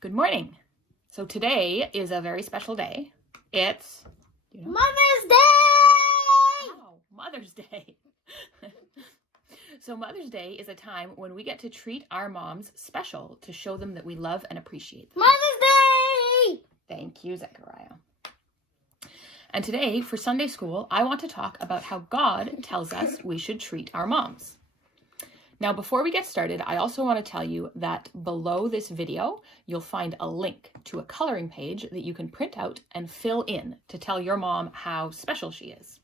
Good morning. So today is a very special day. It's Mother's Day! Wow, Mother's Day. So Mother's Day is a time when we get to treat our moms special to show them that we love and appreciate them. Mother's Day! Thank you, Zechariah. And today, for Sunday school, I want to talk about how God tells us we should treat our moms. Now, before we get started, I also want to tell you that below this video, you'll find a link to a coloring page that you can print out and fill in to tell your mom how special she is.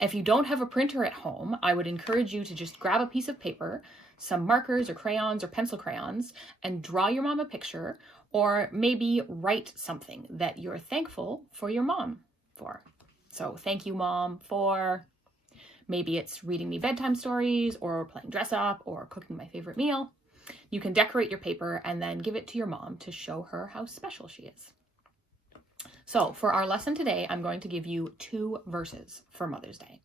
If you don't have a printer at home, I would encourage you to just grab a piece of paper, some markers or crayons or pencil crayons, and draw your mom a picture, or maybe write something that you're thankful for your mom for. So, thank you, Mom, for... Maybe it's reading me bedtime stories or playing dress up or cooking my favorite meal. You can decorate your paper and then give it to your mom to show her how special she is. So for our lesson today, I'm going to give you 2 verses for Mother's Day.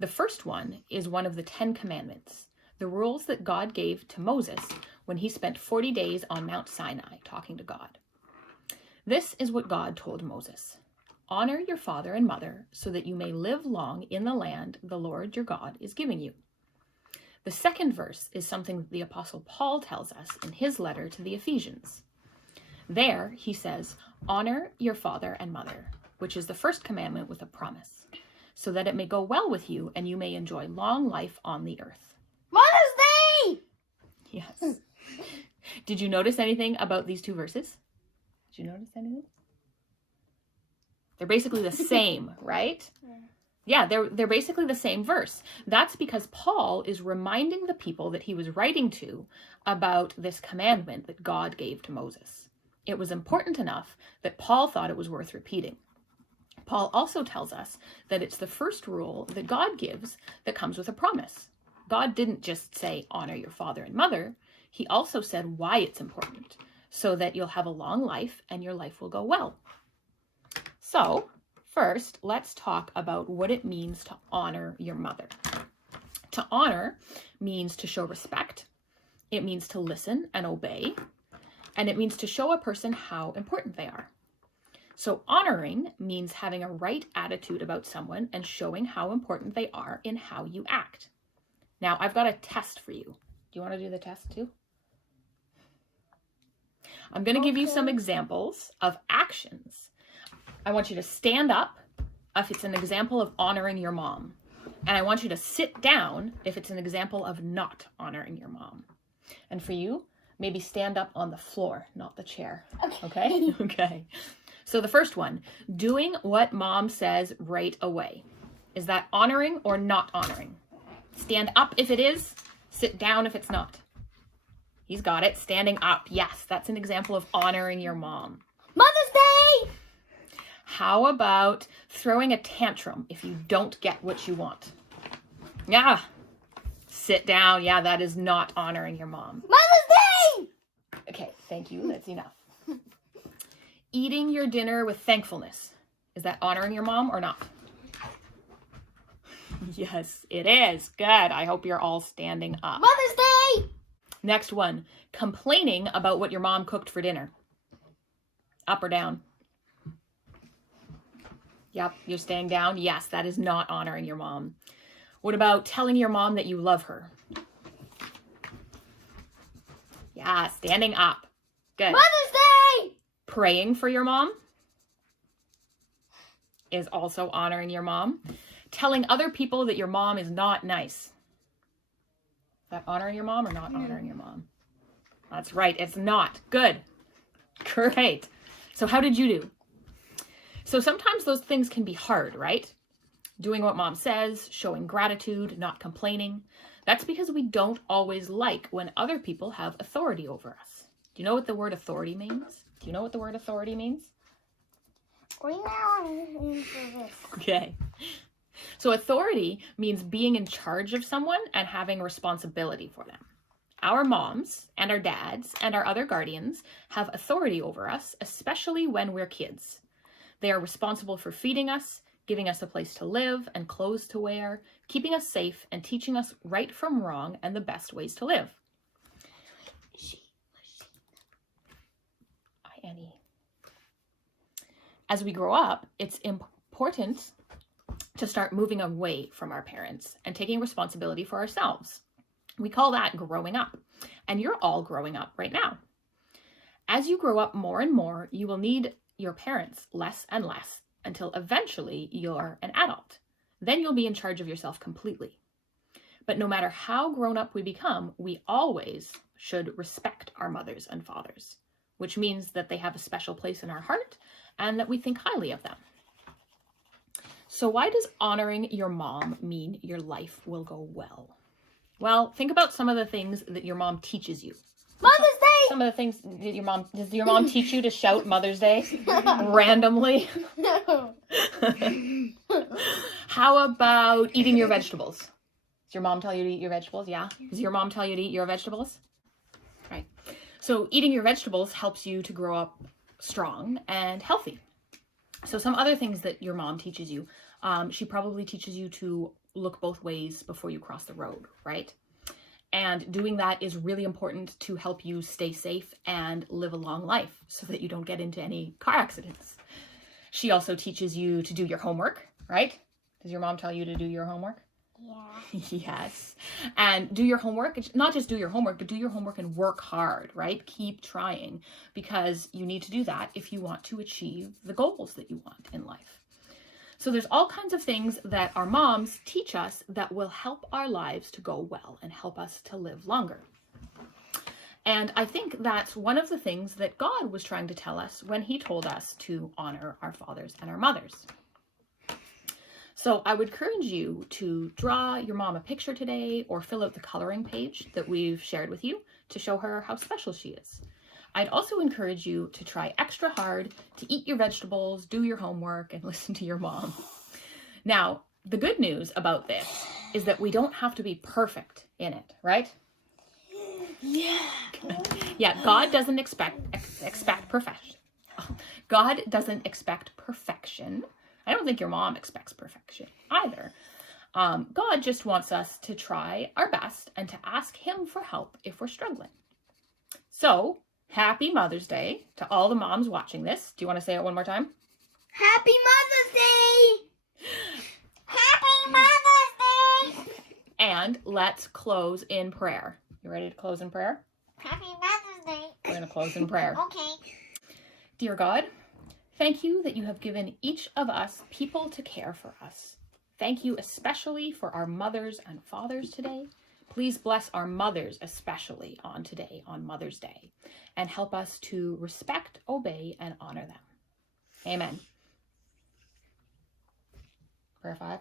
The first one is one of the 10 Commandments, the rules that God gave to Moses when he spent 40 days on Mount Sinai talking to God. This is what God told Moses. Honor your father and mother so that you may live long in the land the Lord your God is giving you. The second verse is something that the Apostle Paul tells us in his letter to the Ephesians. There he says, honor your father and mother, which is the first commandment with a promise, so that it may go well with you and you may enjoy long life on the earth. Mother's Day! Yes. Did you notice anything about these 2 verses? Did you notice anything? They're basically the same, right? Yeah, they're basically the same verse. That's because Paul is reminding the people that he was writing to about this commandment that God gave to Moses. It was important enough that Paul thought it was worth repeating. Paul also tells us that it's the first rule that God gives that comes with a promise. God didn't just say, honor your father and mother. He also said why it's important, so that you'll have a long life and your life will go well. So, first, let's talk about what it means to honor your mother. To honor means to show respect. It means to listen and obey. And it means to show a person how important they are. So, honoring means having a right attitude about someone and showing how important they are in how you act. Now, I've got a test for you. Do you want to do the test too? I'm going to give you some examples of actions. I want you to stand up if it's an example of honoring your mom. And I want you to sit down if it's an example of not honoring your mom. And for you, maybe stand up on the floor, not the chair. Okay? Okay. So the first one, doing what mom says right away. Is that honoring or not honoring? Stand up if it is, sit down if it's not. He's got it. Standing up. Yes, that's an example of honoring your mom. Mother's Day! How about throwing a tantrum if you don't get what you want? Yeah. Sit down. Yeah, that is not honoring your mom. Mother's Day! Okay, thank you. That's enough. Eating your dinner with thankfulness. Is that honoring your mom or not? Yes, it is. Good. I hope you're all standing up. Mother's Day! Next one. Complaining about what your mom cooked for dinner. Up or down? Yep, you're staying down. Yes, that is not honoring your mom. What about telling your mom that you love her? Yeah, standing up. Good. Mother's Day! Praying for your mom is also honoring your mom. Telling other people that your mom is not nice. Is that honoring your mom or not honoring your mom? That's right, it's not. Good. Great. So how did you do? So sometimes those things can be hard, right? Doing what mom says, showing gratitude, not complaining. That's because we don't always like when other people have authority over us. Do you know what the word authority means? Do you know what the word authority means? Okay. So authority means being in charge of someone and having responsibility for them. Our moms and our dads and our other guardians have authority over us, especially when we're kids. They are responsible for feeding us, giving us a place to live and clothes to wear, keeping us safe, and teaching us right from wrong and the best ways to live. As we grow up, it's important to start moving away from our parents and taking responsibility for ourselves. We call that growing up, and you're all growing up right now. As you grow up more and more, you will need your parents less and less until eventually you're an adult. Then you'll be in charge of yourself completely. But no matter how grown up we become, we always should respect our mothers and fathers, which means that they have a special place in our heart and that we think highly of them. So why does honoring your mom mean your life will go well? Well, think about some of the things that your mom teaches you. Mother's Day! Some of the things that does your mom teach you to shout Mother's Day randomly? No. How about eating your vegetables? Does your mom tell you to eat your vegetables? Yeah. Does your mom tell you to eat your vegetables? Right. So eating your vegetables helps you to grow up strong and healthy. So some other things that your mom teaches you, she probably teaches you to look both ways before you cross the road, right? And doing that is really important to help you stay safe and live a long life so that you don't get into any car accidents. She also teaches you to do your homework, right? Does your mom tell you to do your homework? Yeah. Yes. And do your homework, not just do your homework, but do your homework and work hard, right? Keep trying, because you need to do that if you want to achieve the goals that you want in life. So there's all kinds of things that our moms teach us that will help our lives to go well and help us to live longer. And I think that's one of the things that God was trying to tell us when he told us to honor our fathers and our mothers. So I would encourage you to draw your mom a picture today or fill out the coloring page that we've shared with you to show her how special she is. I'd also encourage you to try extra hard to eat your vegetables, do your homework, and listen to your mom. Now, the good news about this is that we don't have to be perfect in it, right? Yeah. Yeah, God doesn't expect perfection. God doesn't expect perfection. I don't think your mom expects perfection either. God just wants us to try our best and to ask him for help if we're struggling. So, happy Mother's Day to all the moms watching this. Do you want to say it one more time? Happy Mother's Day! Happy Mother's Day! And let's close in prayer. You ready to close in prayer? Happy Mother's Day. We're going to close in prayer. Okay. Dear God, thank you that you have given each of us people to care for us. Thank you especially for our mothers and fathers today. Please bless our mothers especially on today, on Mother's Day, and help us to respect, obey, and honor them. Amen. Prayer 5.